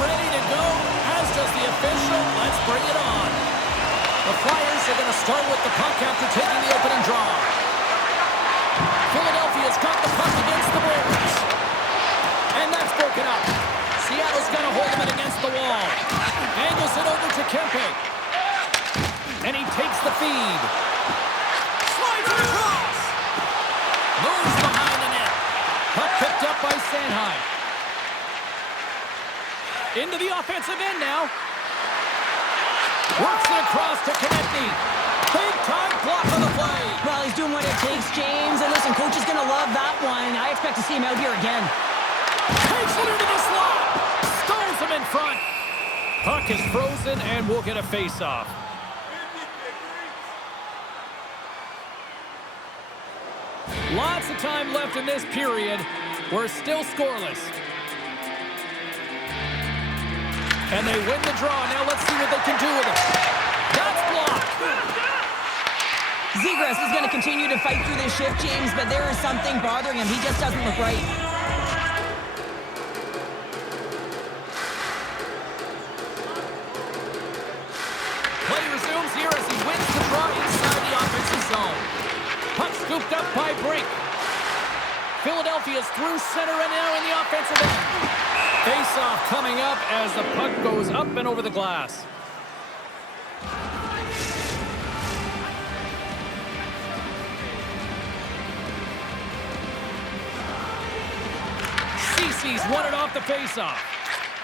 ready to go, as does the official. Let's bring it on. The Flyers are going to start with the puck after taking the opening draw. Philadelphia's got the puck against the boards. And that's broken up. Seattle's going to hold him against the wall. Angles it over to Kempe. And he takes the feed. Slides it across. Moves behind the net. Puck picked up by Sanheim. Into the offensive end now. Works it across to Konechny. Big time block on the play. Well, he's doing what it takes, James. And listen, coach is going to love that one. I expect to see him out here again. Takes it into the slot. Stones him in front. Puck is frozen, and we'll get a face-off. Lots of time left in this period. We're still scoreless. And they win the draw. Now let's see what they can do with it. That's blocked. Zegras is going to continue to fight through this shift, James, but there is something bothering him. He just doesn't look right. Play resumes here as he wins the draw inside the offensive zone. Puck scooped up by Brink. Philadelphia's through center and now in the offensive end. Face-off coming up as the puck goes up and over the glass. Cece's won it off the face-off.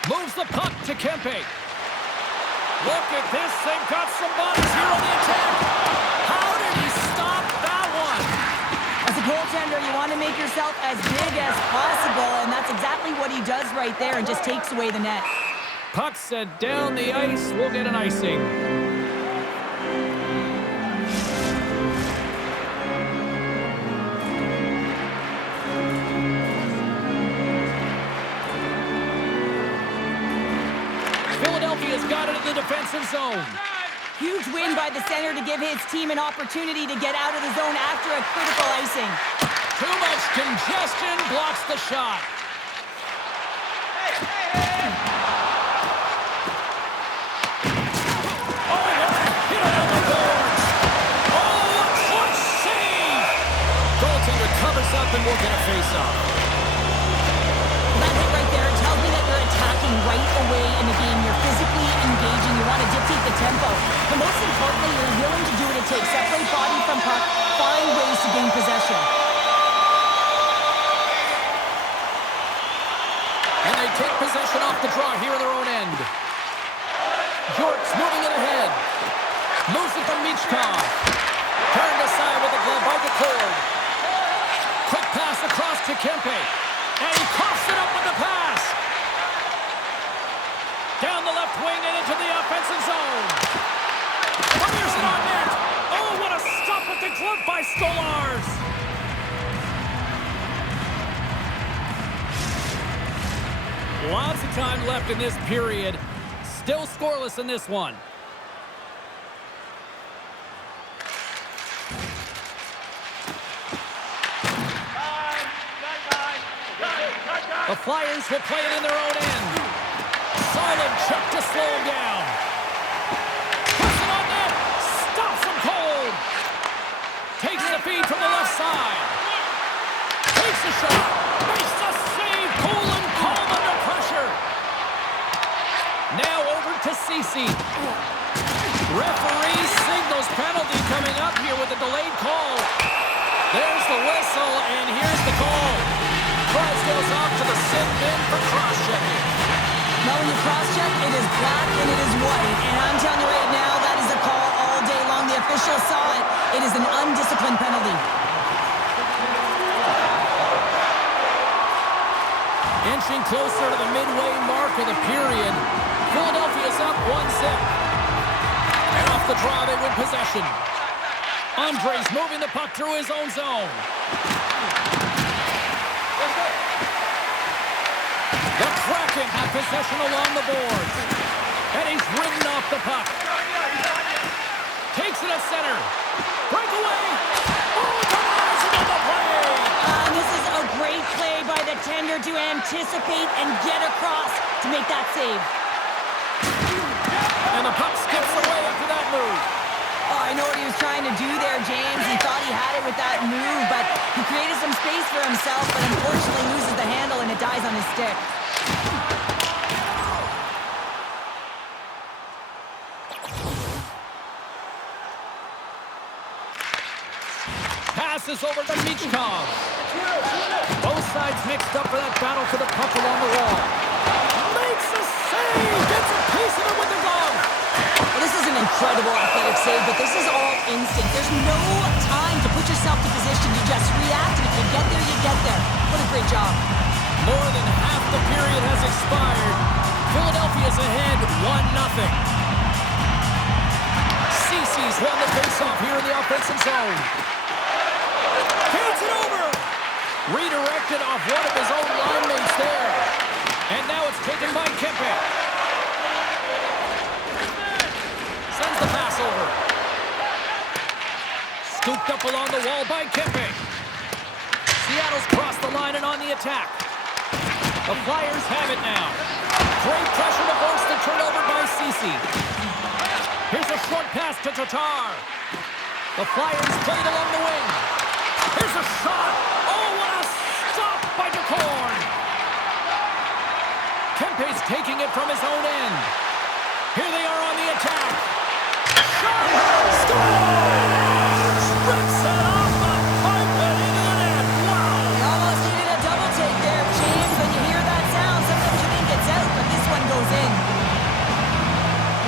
Moves the puck to Kempe. Look at this. They've got some bodies here on the attack. How did he stop that one? As a goaltender, you want to make yourself as big as possible, and that's exactly what he does right there and just takes away the net. Puck set down the ice. We'll get an icing. Philadelphia's got it in the defensive zone. Huge win by the center to give his team an opportunity to get out of the zone after a critical icing. Too much congestion blocks the shot. Oh, hit it on the boards. Oh, a clutch save. Goaltender covers up and we'll get a face-off. That hit right there tells me that you're attacking right away in the game. You're physically engaging. You want to dictate the tempo. But most importantly, you're willing to do what it takes. Separate body from puck. Find ways to gain possession. And they take possession off the draw here in their own end. Jorts moving it ahead. Moves it from Michkov. Turned aside with a glove by the cord. Quick pass across to Kempe. And he coughs it up with the pass. Down the left wing and into the offensive zone. Fires it on net. Oh, what a stop with the glove by Stolarz. Lots of time left in this period. Still scoreless in this one. The Flyers will play it in their own end. Solid check to slow him down. Puts it on net. Stops him cold. Takes the feed from the left side. Takes a shot. Makes the save. Cool and calm under pressure. Now over to Cece. Referee signals penalty coming up here with a delayed call. There's the whistle, and here's the call. Drysdale's off to the sit bin for cross-checking. Now when you cross-check, it is black and it is white. And I'm telling you right now, that is a call all day long. The official saw it. It is an undisciplined penalty. Inching closer to the midway mark of the period. Philadelphia's up 1-0. And off the draw, they win possession. Andres moving the puck through his own zone. The Kraken have possession along the boards. And he's ridden off the puck. Takes it at center. Breakaway. Oh, the rise into the play. This is a great play by the tender there to anticipate and get across to make that save. And the puck skips away after that move. Oh, I know what he was trying to do there, James. He thought he had it with that move, but he created some space for himself, but unfortunately loses the handle and it dies on his stick. Passes over to Michkov. Both sides mixed up for that battle for the puck along the wall. Makes a save! Gets a piece of it with the glove! Well, this is an incredible athletic save, but this is all instinct. There's no time to put yourself to position. You just react, and if you get there, you get there. What a great job. More than half the period has expired. Philadelphia's ahead 1-0. Cece's won the faceoff here in the offensive zone. Hands it over! Redirected off one of his own line mates there. And now it's taken by Kempe. Sends the pass over. Scooped up along the wall by Kempe. Seattle's crossed the line and on the attack. The Flyers have it now. Great pressure to force the turnover by Cece. Here's a short pass to Tatar. The Flyers played along the wing. Here's a shot. Oh, what a stop by DeCorn. Kempe's taking it from his own end. Here they are on the attack. Shot! Scores! Rips it off the pipe and into the net. Wow! They almost needed a double take there, James. When you hear that sound, sometimes you think it's out, but this one goes in.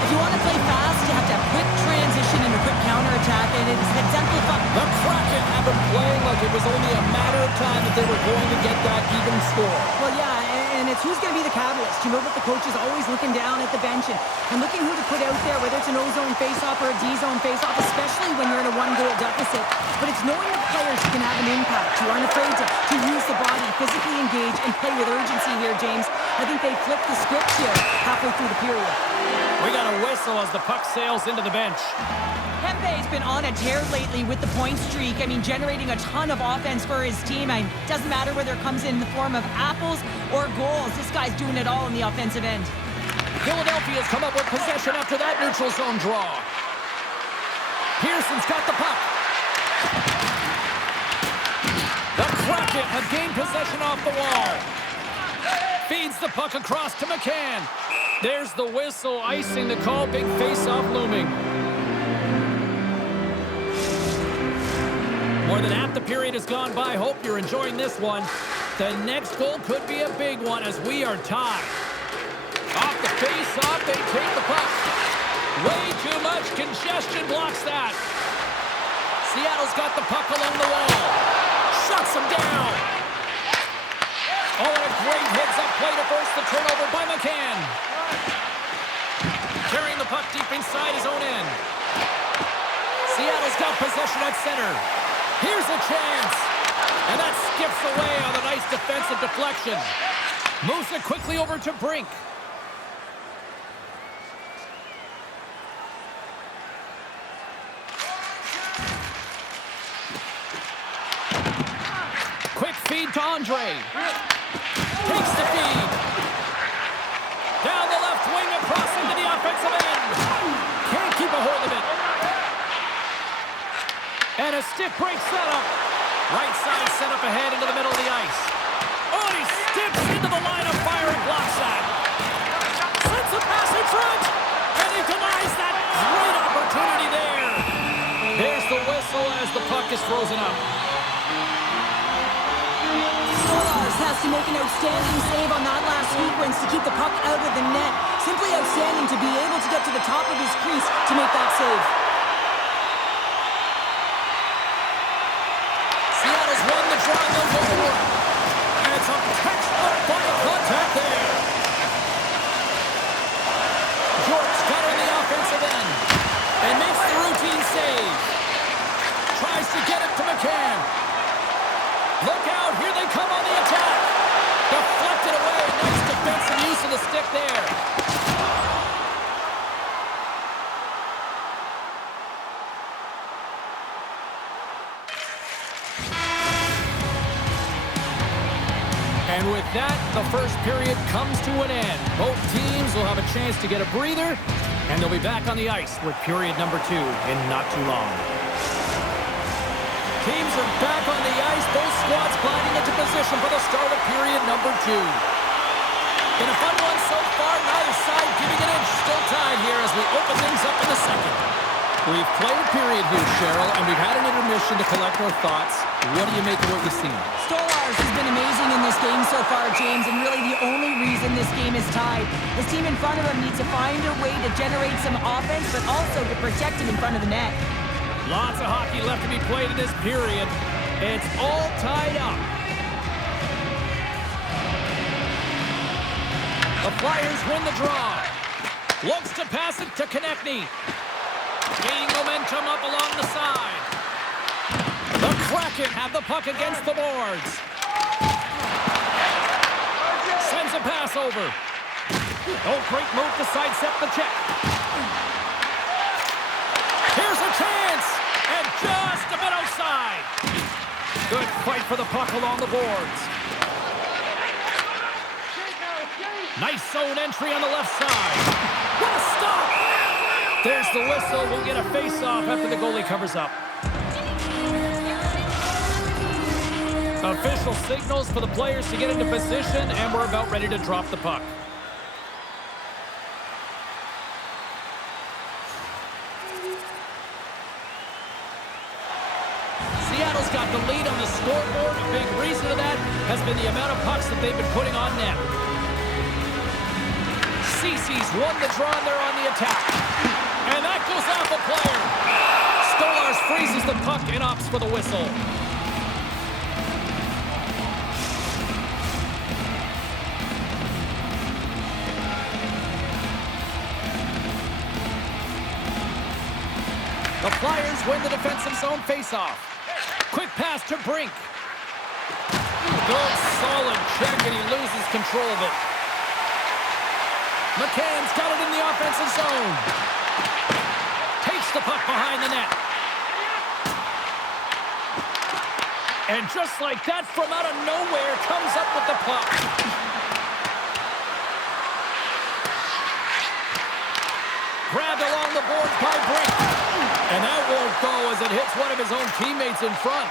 If you want to play fast, you have to have quick transition and a quick counterattack, and it's exemplified. The Kraken have been playing like it was only a matter of time that they were going to get that even score. Well, yeah, and it's who's going to be the catalyst. You know that the coach is always looking down at the bench and looking who to put out there, whether it's an O-zone face-off or a D-zone face-off, especially when you're in a one-goal deficit. But it's knowing the players who can have an impact, who aren't afraid to use the body, physically engage, and play with urgency here, James. I think they flipped the script here halfway through the period. We got a whistle as the puck sails into the bench. Kempe's been on a tear lately with the point streak. I mean, generating a ton of offense for his team. It doesn't matter whether it comes in the form of apples or goals. This guy's doing it all on the offensive end. Philadelphia's come up with possession after that neutral zone draw. Pearson's got the puck. The Kraken have gained possession off the wall. Feeds the puck across to McCann. There's the whistle, icing the call. Big face-off looming. More than half the period has gone by. Hope you're enjoying this one. The next goal could be a big one as we are tied. Off the face-off, they take the puck. Way too much congestion blocks that. Seattle's got the puck along the wall. Shuts them down. Oh, and a great heads-up play to force the turnover by McCann. Carrying the puck deep inside his own end. Seattle's got possession at center. Here's a chance. And that skips away on a nice defensive deflection. Moves it quickly over to Brink. Quick feed to Andre. Takes the feed. Down the left wing across into the offensive end. Can't keep a hold of it. And a stick breaks that up. Right side set up ahead into the middle of the ice. Oh, and he steps into the line of fire and blocks that. Sends a pass in front. And he denies that great opportunity there. There's the whistle as the puck is frozen up. Stolarz has to make an outstanding save on that last sequence to keep the puck out of the net. Simply outstanding to be able to get to the top of his crease to make that save. Seattle's won the draw and they'll go to work. And it's a textbook body contact there. York's got her in the offensive end and makes the routine save. Tries to get it to McCann. Look out, here they come on the attack. Deflected away, nice defensive use of the stick there. And with that, the first period comes to an end. Both teams will have a chance to get a breather, and they'll be back on the ice with period number 2 in not too long. Teams are back on the ice, both squads gliding into position for the start of period number 2. Been a fun one so far, neither side giving an inch. Still tied here as we open things up in the second. We've played a period here, Cheryl, and we've had an intermission to collect our thoughts. What do you make of what you've seen? Stolarz has been amazing in this game so far, James, and really the only reason this game is tied. His team in front of him needs to find a way to generate some offense, but also to protect him in front of the net. Lots of hockey left to be played in this period. It's all tied up. The Flyers win the draw. Looks to pass it to Konechny. Gaining momentum up along the side. The Kraken have the puck against the boards. Sends a pass over. Oh, great move to sidestep the check. Here's a chance. And just a bit outside. Good fight for the puck along the boards. Nice zone entry on the left side. What a stop! There's the whistle. We'll get a face-off after the goalie covers up. Official signals for the players to get into position, and we're about ready to drop the puck. Seattle's got the lead on the scoreboard. A big reason of that has been the amount of pucks that they've been putting on net. Cece's won the draw, and they're on the attack. And that goes off a player. Stolarz freezes the puck and opts for the whistle. The Flyers win the defensive zone faceoff. Quick pass to Brink. Good solid check, and he loses control of it. McCann's got it in the offensive zone. Takes the puck behind the net. And just like that, from out of nowhere, comes up with the puck. Grabbed along the boards by Brink. And that won't go as it hits one of his own teammates in front.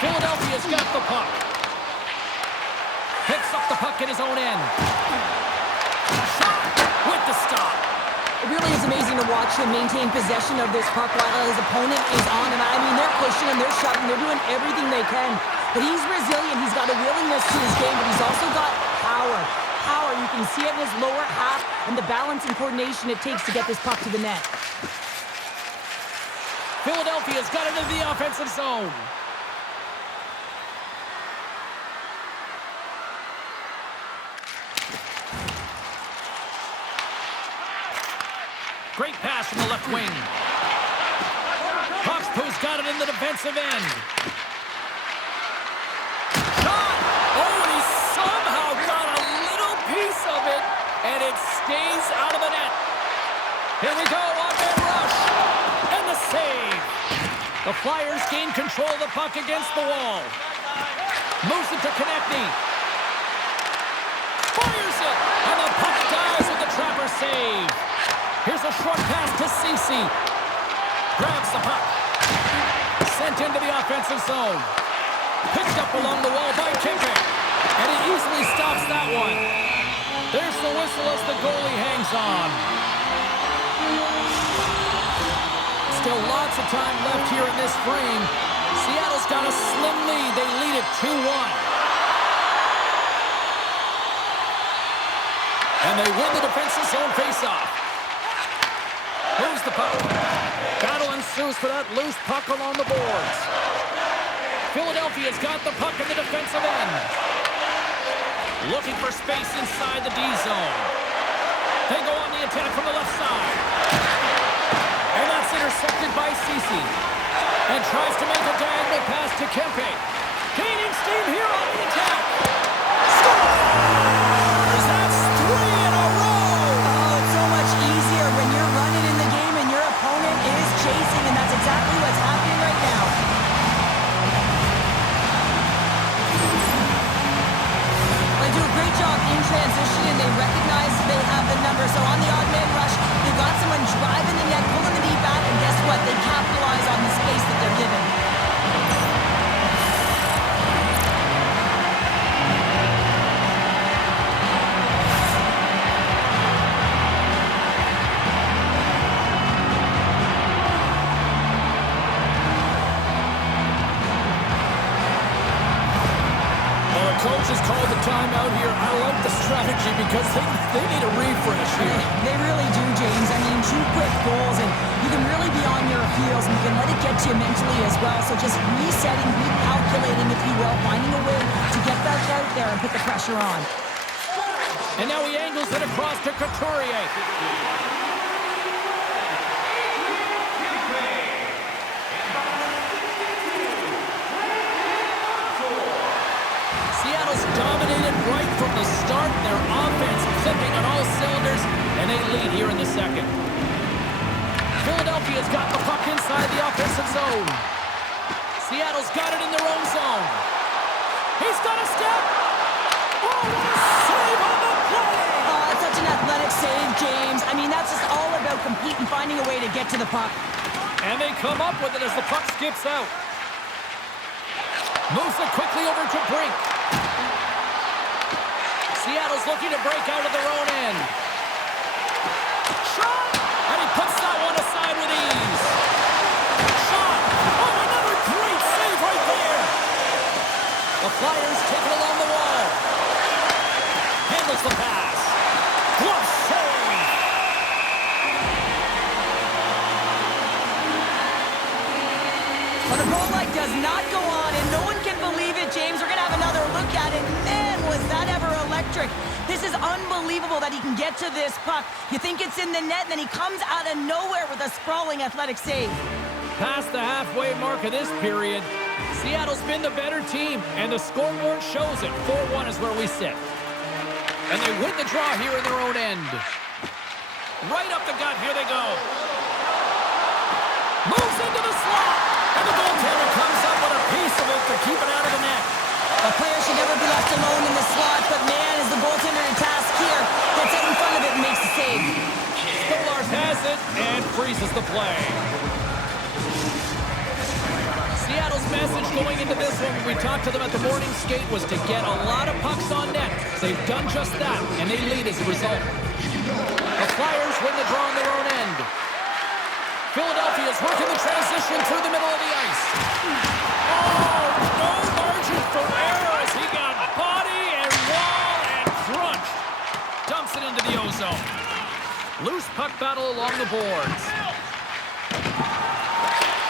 Philadelphia's got the puck. Picks up the puck in his own end. Shot with the stop. It really is amazing to watch him maintain possession of this puck while his opponent is on him. I mean, they're pushing him, they're shoving, they're doing everything they can. But he's resilient. He's got a willingness to his game, but he's also got power. Power, you can see it in his lower half and the balance and coordination it takes to get this puck to the net. Philadelphia's got it into the offensive zone. Great pass from the left wing. Poxpoo's got it in the defensive end. Shot! Oh, and he somehow got a little piece of it, and it stays out of the net. Here we go, on-man rush. And the save. The Flyers gain control of the puck against the wall. Moves it to Konechny. Fires it, and the puck dies with the trapper save. Here's a short pass to Cece. Grabs the puck. Sent into the offensive zone. Picked up along the wall by Kempe. And he easily stops that one. There's the whistle as the goalie hangs on. Still lots of time left here in this frame. Seattle's got a slim lead. They lead it 2-1. And they win the defensive zone faceoff. Moves the puck. Battle ensues for that loose puck along the boards. Philadelphia's got the puck in the defensive end. Looking for space inside the D zone. They go on the attack from the left side. And that's intercepted by Cece. And tries to make a diagonal pass to Kempe. Gaining steam here on the attack. Scores! That's 3 in a row! Oh, it's so much easier when you're running in the game and your opponent is chasing, and that's exactly what's happening right now. coaches called the timeout here. I like the strategy because they need a refresh here. They really do, James. I mean, 2 quick goals, and you can really be on your heels, and you can let it get to you mentally as well. So just resetting, recalculating, if you will, finding a way to get back out there and put the pressure on. And now he angles it across to Couturier. Seattle's dominated right from the start. Their offense clicking on all cylinders, and they lead here in the second. Philadelphia's got the puck inside the offensive zone. Seattle's got it in their own zone. He's got a step. Oh, what a save on the play! Oh, it's such an athletic save, James. I mean, that's just all about competing, finding a way to get to the puck. And they come up with it as the puck skips out. Moves it quickly over to Brink. Seattle's looking to break out of their own end. Shot! And he puts that one aside with ease. Shot! Oh, another great save right there! The Flyers take it along the wall. Handles the pass. Glove save! But the goal light does not go on, and no one can believe it, James. We're going to have another look at it. Man, was that ever electric. This is unbelievable that he can get to this puck. You think it's in the net, and then he comes out of nowhere with a sprawling athletic save. Past the halfway mark of this period, Seattle's been the better team, and the scoreboard shows it. 4-1 is where we sit. And they win the draw here in their own end. Right up the gut, here they go. Moves into the slot, and the goaltender comes up with a piece of it to keep it out of the net. A player should never be left alone in the slot, but man, is the goaltender in task here. Gets out in front of it and makes the save. Stolarz has it and freezes the play. Seattle's message going into this one when we talked to them at the morning skate was to get a lot of pucks on net. They've done just that, and they lead as a result. The Flyers win the draw on their own end. Philadelphia's working the transition through the middle of the ice. Oh, no margin for error as he got body and wall and crunched. Dumps it into the ozone. Loose puck battle along the boards.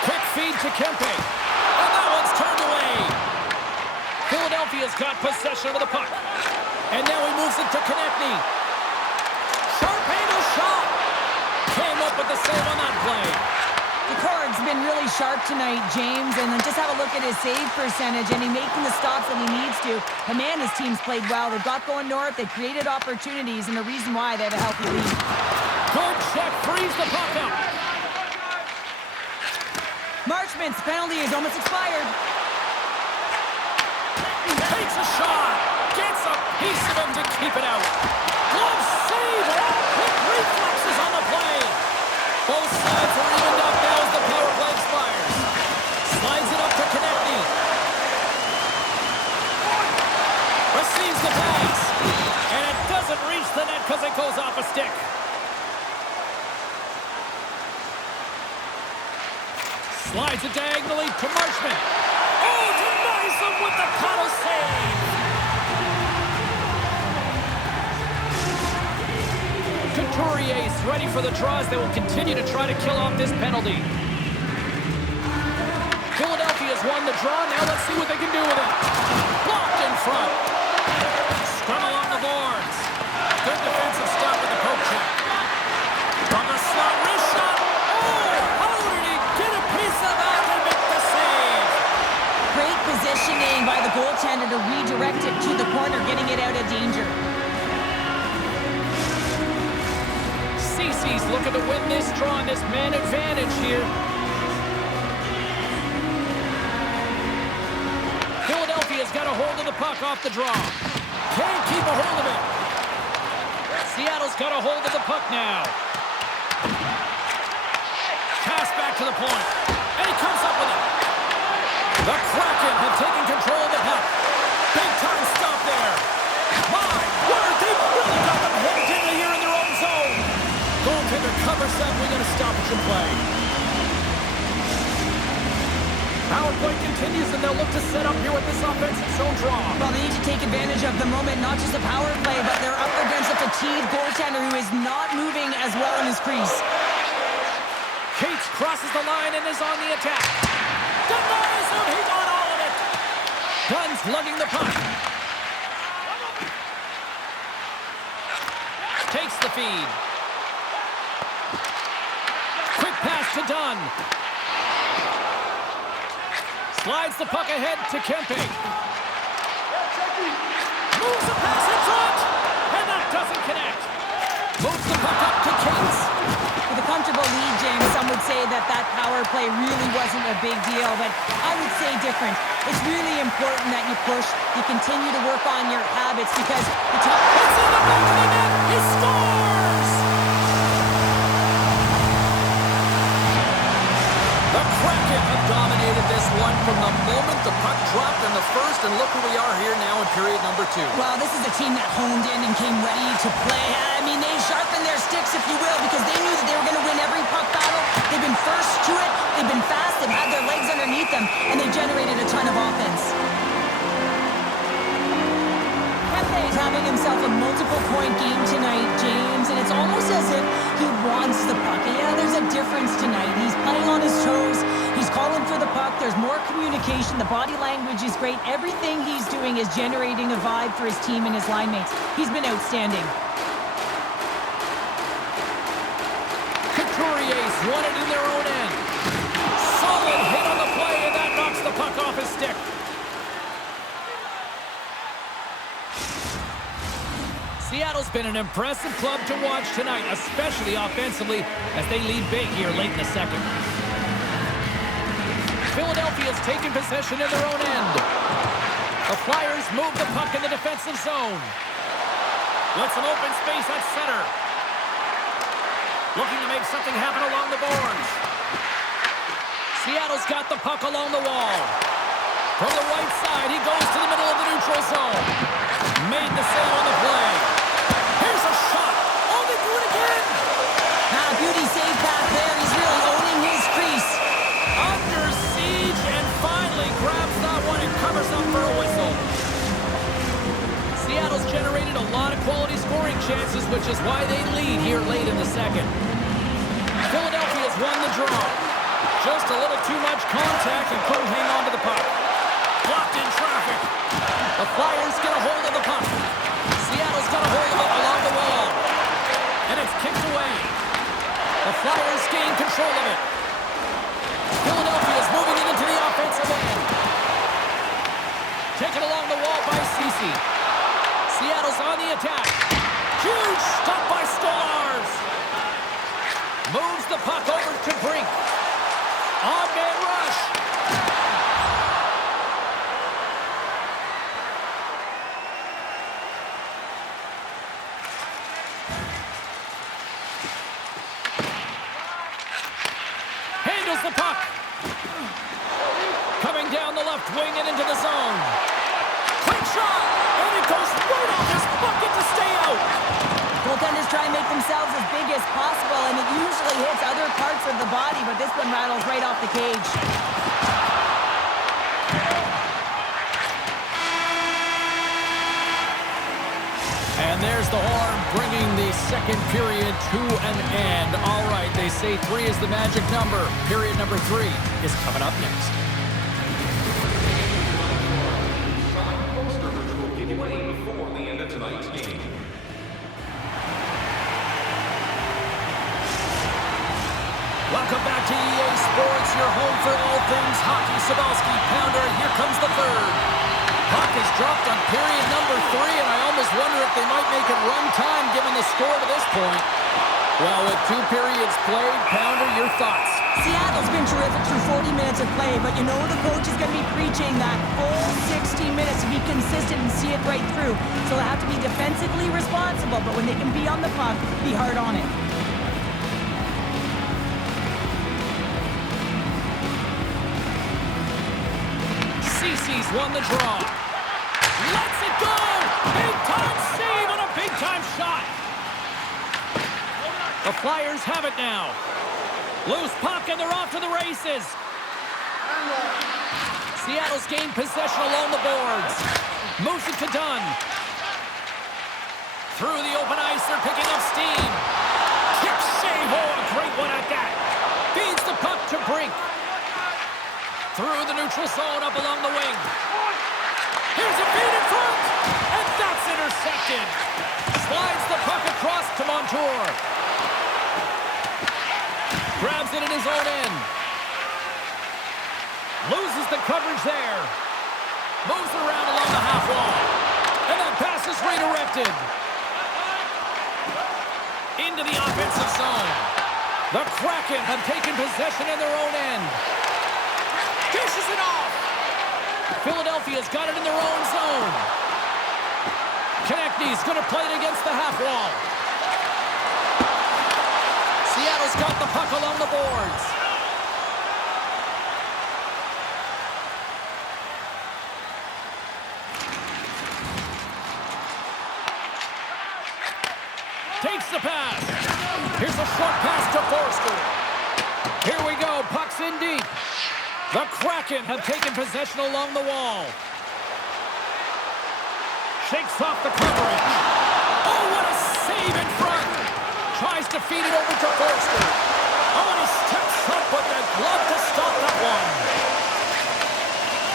Quick feed to Kempe. And that one's turned away. Philadelphia's got possession of the puck. And now he moves it to Konechny. Sharp handle shot. Came up with the save on that play. The card's been really sharp tonight, James, and then just have a look at his save percentage, and he's making the stops that he needs to. And man, his team's played well. They've got going north. They've created opportunities, and the reason why they have a healthy lead. Good check. Frees the puck up. Marchment's penalty is almost expired. Takes a shot. Gets a piece of him to keep it out. Glove save. Quick reflexes on the play. Both sides are evened up now as the power play expires. Slides it up to Konechny. Receives the pass. And it doesn't reach the net because it goes off a stick. Slides it diagonally to Marchment. Oh, denies him with the paddle save. Couturier's ready for the draws. They will continue to try to kill off this penalty. Philadelphia's won the draw. Now let's see what they can do with it. Blocked in front. Scrum along the boards. Good defensive stop with the poke check. From the slot, wrist shot. Oh, how did he get a piece of that and make the save? Great positioning by the goaltender to redirect it to the corner, getting it out of danger. Cece's looking to win this draw on this man advantage here. Philadelphia's got a hold of the puck off the draw. Can't keep a hold of it. Seattle's got a hold of the puck now. Pass back to the point. And he comes up with it. The Kraken have taken control of the puck. Big time stop there. My word, they've really got them hemmed in here in their own zone. Goaltender covers that. We got a stoppage in play. Power play continues, and they'll look to set up here with this offensive zone draw. Well, they need to take advantage of the moment, not just the power play, but they're up against a fatigued goaltender who is not moving as well in his crease. Cates crosses the line and is on the attack. Denies him. He got all of it. Dunn's lugging the puck. Takes the feed. Quick pass to Dunn. Slides the puck ahead to Kempe. Moves the pass in front. And that doesn't connect. Moves the puck up to Cates. With a comfortable lead, James, some would say that power play really wasn't a big deal, but I would say different. It's really important that you push, you continue to work on your habits because the top... It's in the back of the net! He scores! The Kraken have dominated this one from the moment the puck dropped in the first, and look where we are here now in period number 2. Well, this is a team that honed in and came ready to play. I mean, they sharpened their sticks, if you will, because they knew that they were going to win every puck battle. They've been first to it, they've been fast, they've had their legs underneath them, and they've generated a ton of offense. Kempe's having himself a multiple-point game tonight, James, and it's almost as if he wants the puck. And yeah, there's a difference tonight. He's playing on his toes. He's calling for the puck. There's more communication. The body language is great. Everything he's doing is generating a vibe for his team and his line mates. He's been outstanding. Couturier's won it in their own end. Solid hit on the play, and that knocks the puck off his stick. Seattle's been an impressive club to watch tonight, especially offensively, as they lead big here late in the second. Philadelphia's taken possession in their own end. The Flyers move the puck in the defensive zone. With some open space at center. Looking to make something happen along the boards. Seattle's got the puck along the wall. From the right side, he goes to the middle of the neutral zone. Made the save on the play. Here's a shot. Oh, they do it again. Beauty save back there. He's really owning his crease. Under siege and finally grabs that one and covers up for a whistle. Seattle's generated a lot of quality scoring chances, which is why they lead here late in the second. Philadelphia's won the draw. Just a little too much contact and couldn't hang on to the puck. Blocked in traffic. The Flyers get a hold of the puck. Seattle's got a hold of it along the wall. And it's kicked away. The Flyers gain control of it. Philadelphia's moving it into the offensive end. Taken along the wall by Ceci. Seattle's on the attack. Huge stop by Stolarz. Moves the puck over to Brink. On-man rush. Handles the puck. Coming down the left wing and into the zone. Quick shot. And it goes right off his bucket to stay out. Goaltenders try and make themselves as big as possible, and it usually hits other parts of the body, but this one rattles right off the cage. And there's the horn, bringing the second period to an end. All right, they say 3 is the magic number. Period number 3 is coming up next. Before the end of tonight's game. Welcome back to EA Sports, your home for all things hockey. Cybulski, Pounder, here comes the third. Puck is dropped on period number 3, and I almost wonder if they might make it run time given the score to this point. Well, with 2 periods played, Pounder, your thoughts? Seattle's been terrific through 40 minutes of play, but you know the coach is going to be preaching that full 60 minutes to be consistent and see it right through. So they have to be defensively responsible, but when they can be on the puck, be hard on it. Ceci's won the draw. Lets it go! Big-time save and a big-time shot. The Flyers have it now. Loose puck, and they're off to the races. Seattle's gained possession along the boards. Moves it to Dunn. Through the open ice, they're picking up steam. Tip save. Oh, a great one at that. Feeds the puck to Brink. Through the neutral zone, up along the wing. Here's a feed in front, and that's intercepted. Slides the puck across to Montour. Grabs it in his own end. Loses the coverage there. Moves around along the half wall. And that pass is redirected. Into the offensive zone. The Kraken have taken possession in their own end. Dishes it off. Philadelphia's got it in their own zone. Konechny's going to play it against the half wall. Seattle's got the puck along the boards. Takes the pass. Here's a short pass to Forster. Here we go. Puck's in deep. The Kraken have taken possession along the wall. Shakes off the coverage. Oh, what a save in front. Tries to feed it over to Forster. Oh, and he steps up with the glove to stop that one.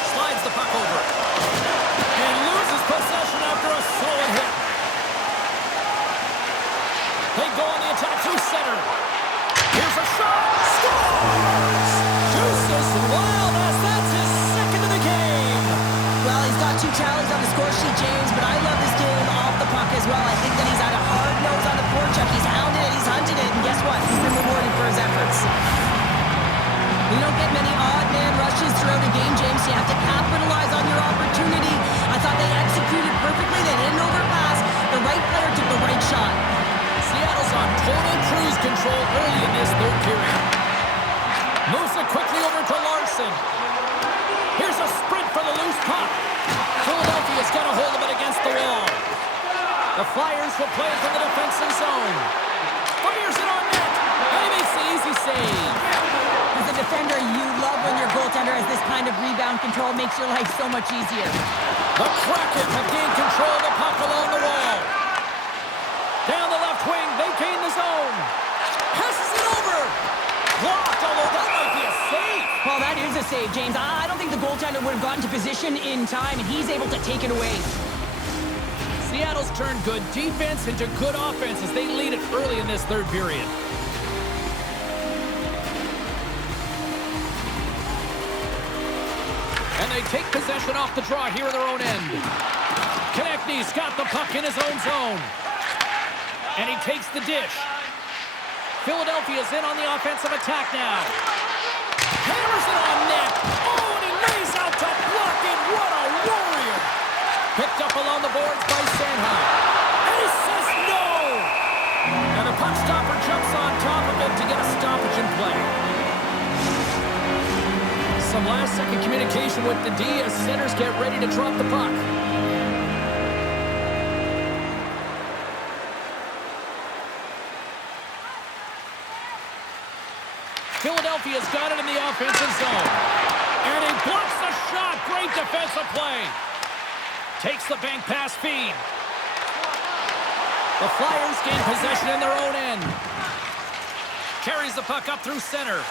Slides the puck over. And loses possession after a solid hit. They go on the attack through center. Here's a shot. Scores! Deuces Wildness. That's his second of the game. Well, he's got 2 tallies on the score sheet, James, but I love this game off the puck as well. I think that he's had a hard nose on the forecheck. He's hounded it, he's hunted it, and guess what? He's been rewarded for his efforts. You don't get many odd man rushes throughout a game, James. You have to capitalize on your opportunity. I thought they executed perfectly. They didn't overpass. The right player took the right shot. Seattle's on total cruise control early in this third period. Moves it quickly over to Larson. Here's a sprint for the loose puck. Philadelphia's got a hold of it against the wall. The Flyers will play it from the defensive zone. Fires it on net, and he makes the easy save. As a defender, you love when your goaltender has this kind of rebound control. Makes your life so much easier. The Kraken have gained control of the puck along the wall. Down the left wing, they gain the zone. Passes it over. Blocked, although that might be a save. Well, that is a save, James. I don't think the goaltender would have gotten to position in time, and he's able to take it away. Seattle's turned good defense into good offense as they lead it early in this third period. And they take possession off the draw here in their own end. Konechny's got the puck in his own zone. And he takes the dish. Philadelphia's in on the offensive attack now. Hammers it on net. Oh, and he lays out to block it. What a warrior. Picked up along the boards by Sanheim. And he says no. And the puck stopper jumps on top of it to get a stoppage in play. Some last-second communication with the D as centers get ready to drop the puck. Philadelphia's got it in the offensive zone. And he blocks the shot. Great defensive play. Takes the bank pass feed. The Flyers gain possession in their own end. Carries the puck up through center.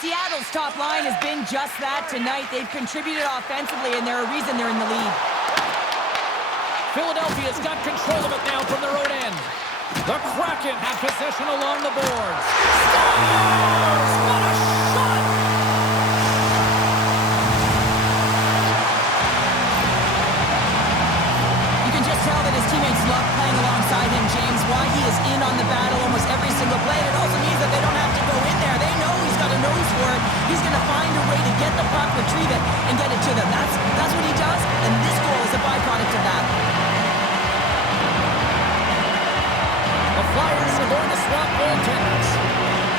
Seattle's top line has been just that tonight. They've contributed offensively, and they're a reason they're in the lead. Philadelphia's got control of it now from their own end. The Kraken have possession along the boards. Scores! What a shot! You can just tell that his teammates love playing alongside him, James. Why he is in on the battle almost every single play. It also means that they don't have to go in there. They know he's got a nose for it. He's going to find a way to get the puck, retrieve it, and get it to them. That's what he does, and this goal is a byproduct of that. The Flyers are going to swap goaltenders.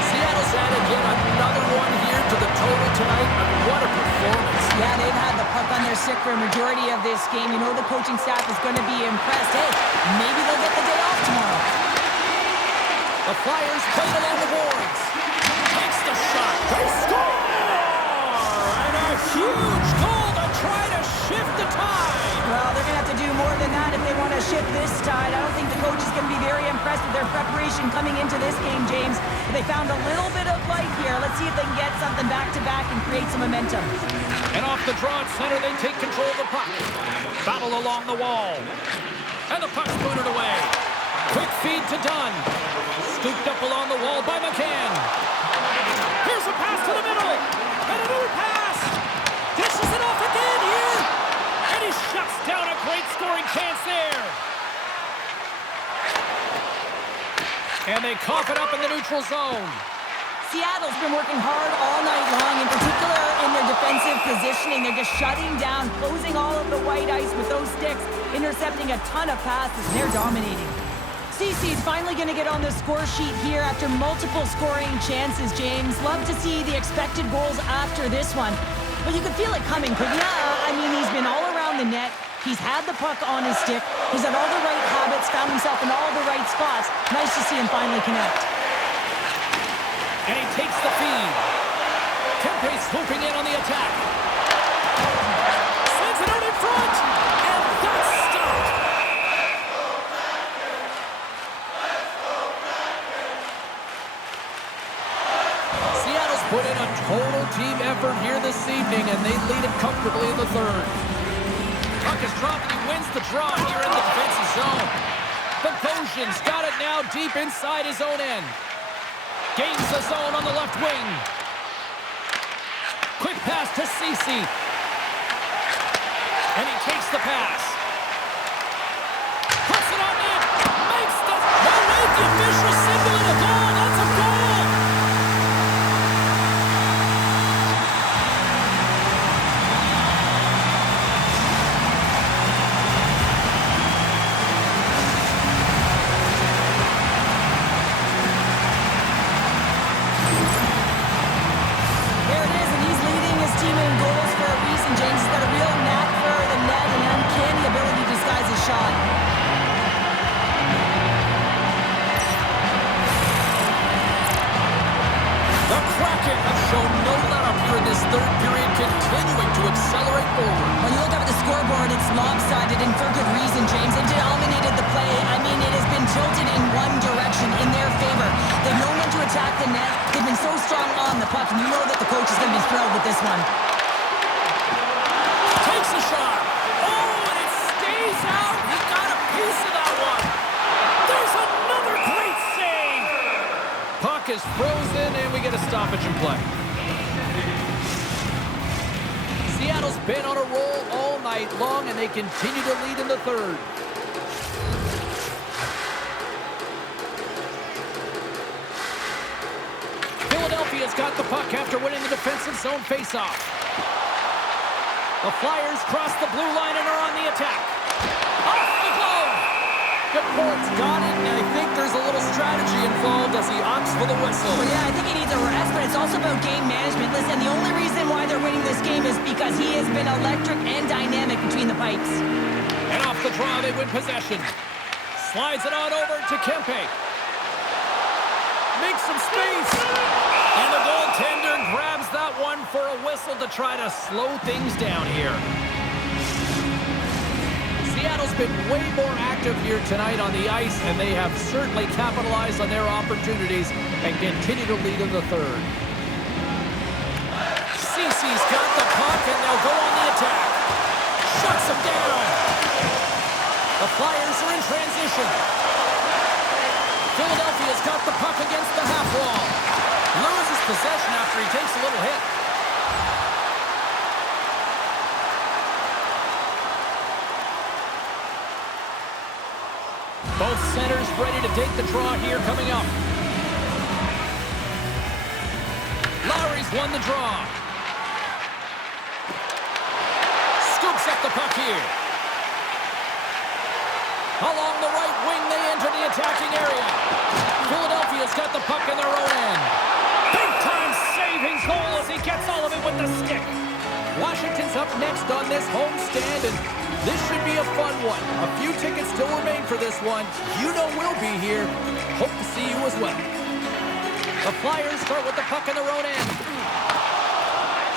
Seattle's added yet another one here to the total tonight, and what a performance. Yeah, they've had the puck on their stick for a majority of this game. You know the coaching staff is going to be impressed. Hey, maybe they'll get the day off tomorrow. The Flyers play it along the boards. Takes the shot. They score! And a huge goal to try to shift the tide. Well, they're going to have to do more than that if they want to shift this tide. I don't think the coach is going to be very impressed with their preparation coming into this game, James. But they found a little bit of life here. Let's see if they can get something back-to-back and create some momentum. And off the draw at center, they take control of the puck. Battle along the wall. And the puck's booted away. Quick feed to Dunn. Scooped up along the wall by McCann. Here's a pass to the middle. And another pass. Dishes it off again here. And he shuts down a great scoring chance there. And they cough it up in the neutral zone. Seattle's been working hard all night long, in particular in their defensive positioning. They're just shutting down, closing all of the white ice with those sticks, intercepting a ton of passes, and they're dominating. CC's finally going to get on the score sheet here after multiple scoring chances, James. Love to see the expected goals after this one. But you could feel it coming, couldn't you? I mean, he's been all around the net. He's had the puck on his stick. He's had all the right habits, found himself in all the right spots. Nice to see him finally connect. And he takes the feed. Kempe swooping in on the attack. Sends it out in front. And that's stopped. Seattle's put in a total team effort here this evening, and they lead it comfortably in the third. Puck is dropped. He wins the draw here in the defensive zone. Bogosian's got it now deep inside his own end. Gains the zone on the left wing. Quick pass to Ceci. And he takes the pass. Puts it on net. Makes the... No, wait, the official signal and a goal. That's a goal. Is frozen, and we get a stoppage in play. Seattle's been on a roll all night long, and they continue to lead in the third. Philadelphia's got the puck after winning the defensive zone faceoff. The Flyers cross the blue line and are on the attack. Off the glove! Gutport's got it, and I think there's a little strategy involved as he opts for the whistle. Well, yeah, I think he needs a rest, but it's also about game management. Listen, the only reason why they're winning this game is because he has been electric and dynamic between the pipes. And off the draw, they win possession. Slides it on over to Kempe. Makes some space. And the goaltender grabs that one for a whistle to try to slow things down here. Seattle's been way more active here tonight on the ice, and they have certainly capitalized on their opportunities and continue to lead in the third. Ceci's got the puck, and they'll go on the attack. Shuts him down. The Flyers are in transition. Philadelphia's got the puck against the half wall. Loses possession after he takes a little hit. Both centers ready to take the draw here coming up. Lowry's won the draw. Scoops up the puck here. Along the right wing, they enter the attacking area. Philadelphia's got the puck in their own end. Big-time saving goal as he gets all of it with the stick. Washington's up next on this homestand, and this should be a fun one. A few tickets still remain for this one. You know we'll be here. Hope to see you as well. The Flyers start with the puck in their own end.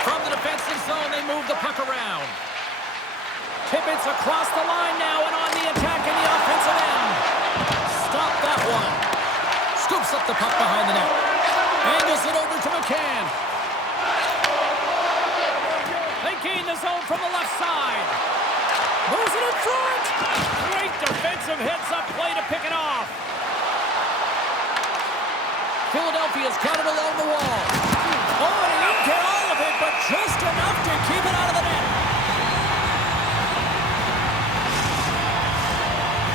From the defensive zone, they move the puck around. Tippett's across the line now and on the attack in the offensive end. Stop that one. Scoops up the puck behind the net. Angles it over to McCann. They gain the zone from the left side. Moves it in front. Great defensive heads-up play to pick it off. Philadelphia's got it along the wall. Oh, and he didn't get all of it, but just enough to keep it out of the net.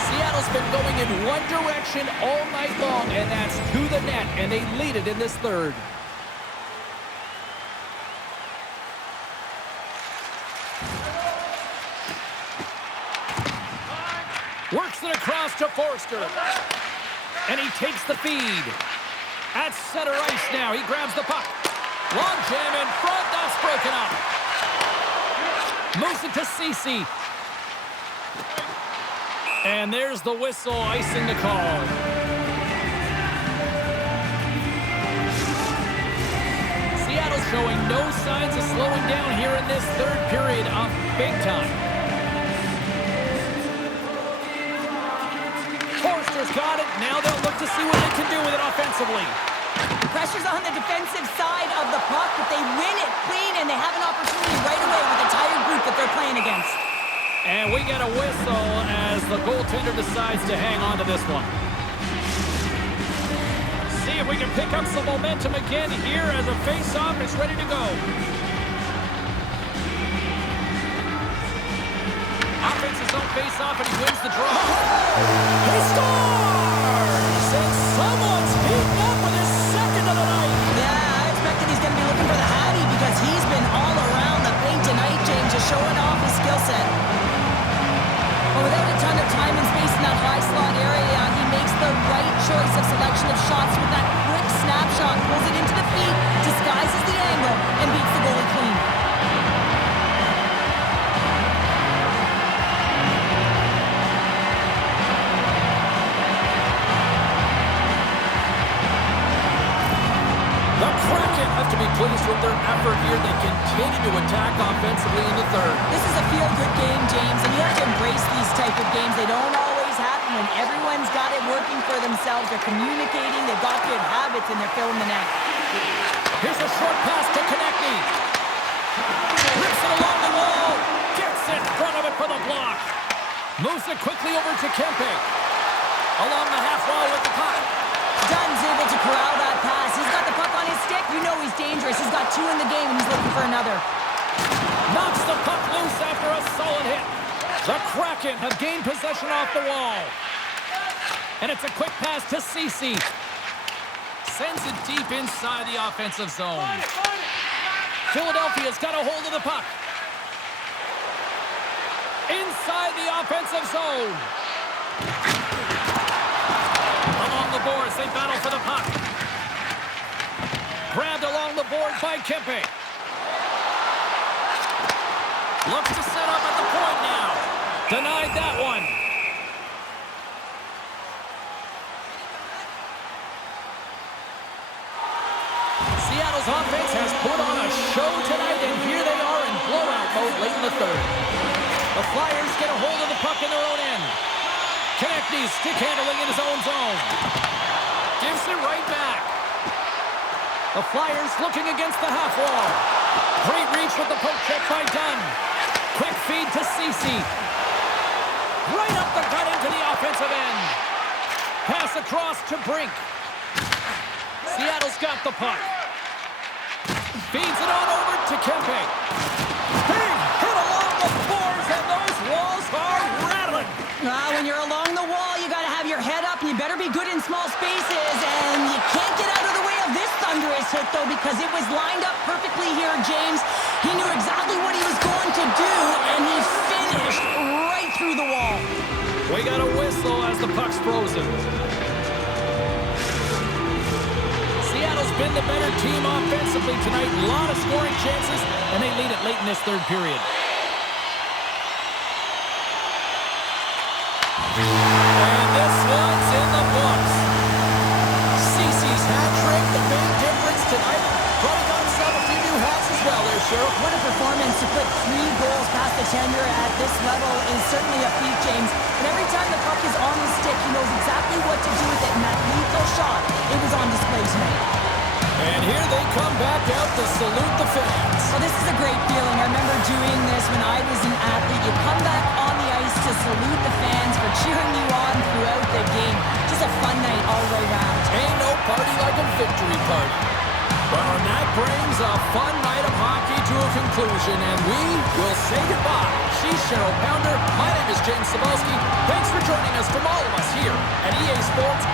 Seattle's been going in one direction all night long, and that's to the net, and they lead it in this third. Works it across to Forster. And he takes the feed. At center ice now. He grabs the puck. Long jam in front. That's broken up. Moves it to Ceci. And there's the whistle, icing the call. Seattle's showing no signs of slowing down here in this third period of big time. Forster's got it. Now they'll look to see what they can do with it offensively. Pressure's on the defensive side of the puck, but they win it clean, and they have an opportunity right away with the tired group that they're playing against. And we get a whistle as the goaltender decides to hang on to this one. See if we can pick up some momentum again here as a face-off is ready to go. Offense's own face-off, and he wins the draw. He scores! And someone's heating up with his second of the night. Yeah, I expected he's going to be looking for the Hattie because he's been all around the paint tonight, James, just showing off his skill set. But without a ton of time and space in that high slot area, he makes the right choice of selection of shots with that quick snapshot, pulls it into the feet, disguises the angle, and beats the goalie clean. Have to be pleased with their effort here. They continue to attack offensively in the third. This is a feel-good game, James, and you have to embrace these type of games. They don't always happen when everyone's got it working for themselves. They're communicating, they've got good habits, and they're filling the net. Here's a short pass to Konechny. Rips it along the wall. Gets in front of it for the block. Moves it quickly over to Kempe. Along the half wall with the puck. Dunn's able to corral that pass. He's got the puck on his stick. You know he's dangerous. He's got two in the game, and he's looking for another. Knocks the puck loose after a solid hit. The Kraken have gained possession off the wall. And it's a quick pass to Ceci. Sends it deep inside the offensive zone. Philadelphia's got a hold of the puck. Inside the offensive zone. Along the boards, they battle for the puck. Grabbed along the board by Kempe. Looks to set up at the point now. Denied that one. Seattle's offense has put on a show tonight, and here they are in blowout mode late in the third. The Flyers get a hold of the puck in their own end. Konechny stick handling in his own zone. Gives it right back. The Flyers looking against the half wall. Great reach with the poke check by Dunn. Quick feed to Ceci. Right up the gut into the offensive end. Pass across to Brink. Seattle's got the puck. Feeds it on over to Kempe. Big hit along the boards, and those walls are rattling. When you're along the wall, you got to have your head up, and you better be good in small spaces, and you can't get out of the way of this thunderous hit, though, because it was lined up perfectly here, James. He knew exactly what he was going to do, and he finished right through the wall. We got a whistle as the puck's frozen. Toronto's been the better team offensively tonight. A lot of scoring chances, and they lead it late in this third period. And this one's in the books. Cece's hat trick, the big difference tonight. Probably got himself a few new hats as well there, Cheryl. What a performance to put 3 goals past the tender at this level is certainly a feat, James. And every time the puck is on his stick, he knows exactly what to do with it. And that lethal shot, it was on display tonight. And here they come back out to salute the fans. Well, this is a great feeling. I remember doing this when I was an athlete. You come back on the ice to salute the fans for cheering you on throughout the game. Just a fun night all the way around. Ain't no party like a victory party. Well, and that brings a fun night of hockey to a conclusion, and we will say goodbye. She's Cheryl Pounder. My name is James Cybulski. Thanks for joining us from all of us here at EA Sports